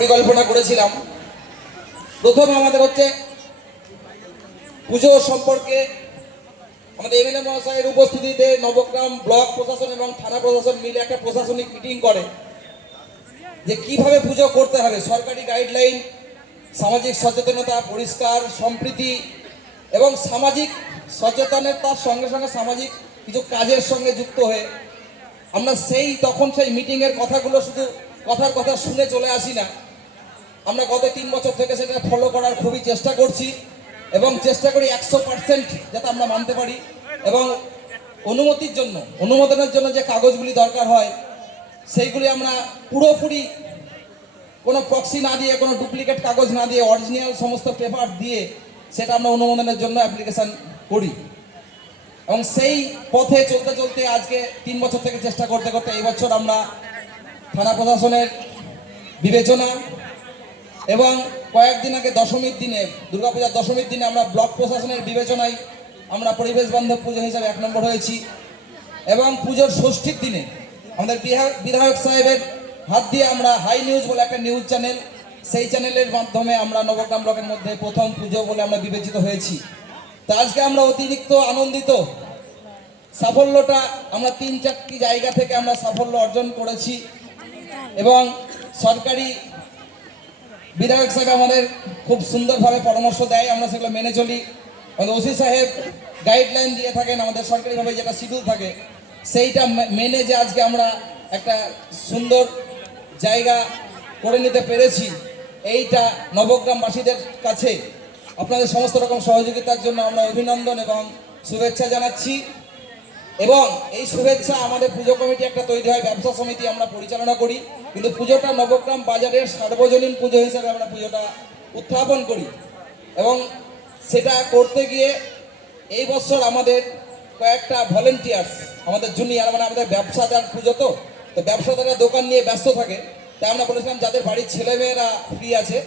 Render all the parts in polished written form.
পরিকল্পনা করেছিলাম। প্রথম আমাদের হচ্ছে পুজো সম্পর্কে আমাদের এমএলএ মহাশয়ের উপস্থিতিতে নবগ্রাম ব্লক প্রশাসন এবং থানা প্রশাসন মিলে একটা প্রশাসনিক মিটিং করে যে কিভাবে পুজো করতে হবে, সরকারি গাইডলাইন, সামাজিক সচেতনতা, পরিষ্কার, সম্প্রীতি এবং সামাজিক সচেতনতার সঙ্গে সঙ্গে সামাজিক কিছু কাজের সঙ্গে যুক্ত হয়ে আমরা তখন সেই মিটিংয়ের কথাগুলো শুধু কথার কথা শুনে চলে আসি না, আমরা গত 3 বছর থেকে সেটা ফলো করার খুবই চেষ্টা করছি এবং চেষ্টা করি 100% যাতে আমরা মানতে পারি। এবং অনুমোদনের জন্য যে কাগজগুলি দরকার হয় সেইগুলি আমরা পুরোপুরি কোনো প্রক্সি না দিয়ে, কোনো ডুপ্লিকেট কাগজ না দিয়ে, অরিজিনাল সমস্ত পেপার দিয়ে সেটা আমরা অনুমোদনের জন্য অ্যাপ্লিকেশান করি। এবং সেই পথে চলতে চলতে আজকে 3 বছর থেকে চেষ্টা করতে করতে এই বছর আমরা থানা প্রশাসনের বিবেচনা এবং কয়েকদিন আগে দশমীর দিনে, দুর্গাপূজার দশমীর দিনে আমরা ব্লক প্রশাসনের বিবেচনায় আমরা পরিবেশ বান্ধব পুজো হিসাবে 1 নম্বর হয়েছি। এবং পুজোর ষষ্ঠীর দিনে আমাদের বিধায়ক সাহেবের হাত দিয়ে আমরা হাই নিউজ বলে একটা নিউজ চ্যানেল, সেই চ্যানেলের মাধ্যমে আমরা নবগ্রাম ব্লকের মধ্যে প্রথম পুজো বলে আমরা বিবেচিত হয়েছি। তো আজকে আমরা অতিরিক্ত আনন্দিত। সাফল্যটা আমরা 3-4টি জায়গা থেকে আমরা সাফল্য অর্জন করেছি এবং সরকারি বিধায়ক সাহেব আমাদের খুব সুন্দরভাবে পরামর্শ দেয়, আমরা সেগুলো মেনে চলি। আমাদের ওসি সাহেব গাইডলাইন দিয়ে থাকেন, আমাদের সরকারিভাবে যেটা শিডিউল থাকে সেইটা মেনে যে আজকে আমরা একটা সুন্দর জায়গা করে নিতে পেরেছি, এইটা নবগ্রামবাসীদের কাছে আপনাদের সমস্ত রকম সহযোগিতার জন্য আমরা অভিনন্দন এবং শুভেচ্ছা জানাচ্ছি। এবং এই শুভেচ্ছা আমাদের পুজো কমিটি একটা তৈরি হয়, ব্যবসা সমিতি আমরা পরিচালনা করি, কিন্তু পুজোটা নবগ্রাম বাজারের সার্বজনীন পুজো হিসেবে আমরা পুজোটা উত্থাপন করি। এবং সেটা করতে গিয়ে এই বছর আমাদের কয়েকটা ভলেন্টিয়ার্স, আমাদের জুনিয়র, মানে আমাদের ব্যবসাদার পুজো, তো ব্যবসাদাররা দোকান নিয়ে ব্যস্ত থাকে, তাই আমরা বলেছিলাম যাদের বাড়ির ছেলেমেয়েরা ফ্রি আছে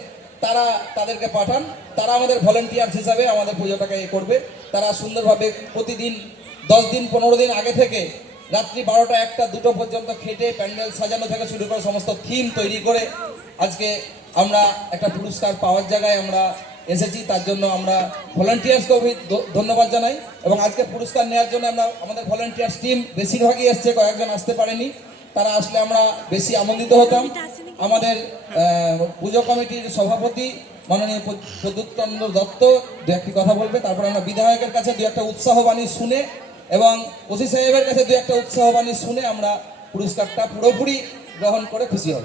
তাদেরকে পাঠান, তারা আমাদের ভলেন্টিয়ার্স হিসাবে আমাদের পুজোটাকে করবে। তারা সুন্দরভাবে প্রতিদিন 10 দিন 15 দিন আগে থেকে রাত্রি 12টা 1টা 2টো পর্যন্ত খেটে প্যান্ডেল সাজানো থেকে শুরু করে সমস্ত থিম তৈরি করে আজকে আমরা একটা পুরস্কার পাওয়ার জায়গায় আমরা এসেছি। তার জন্য আমরা ভলেন্টিয়ার্সকেও ধন্যবাদ জানাই। এবং আজকে পুরস্কার নেওয়ার জন্য আমাদের ভলেন্টিয়ার্স টিম বেশিরভাগই এসছে, কয়েকজন আসতে পারেনি, তারা আসলে আমরা বেশি আনন্দিত হতাম। আমাদের পুজো কমিটির সভাপতি মাননীয় প্রদ্যুৎ চন্দ্র দত্ত 2-1টি কথা বলবে, তারপর আমরা বিধায়কের কাছে 2-1টা উৎসাহবাণী শুনে এবং ওসি সাহেবের কাছে 2-1টা উৎসাহবাণী শুনে আমরা পুরস্কারটা পুরোপুরি গ্রহণ করে খুশি হব।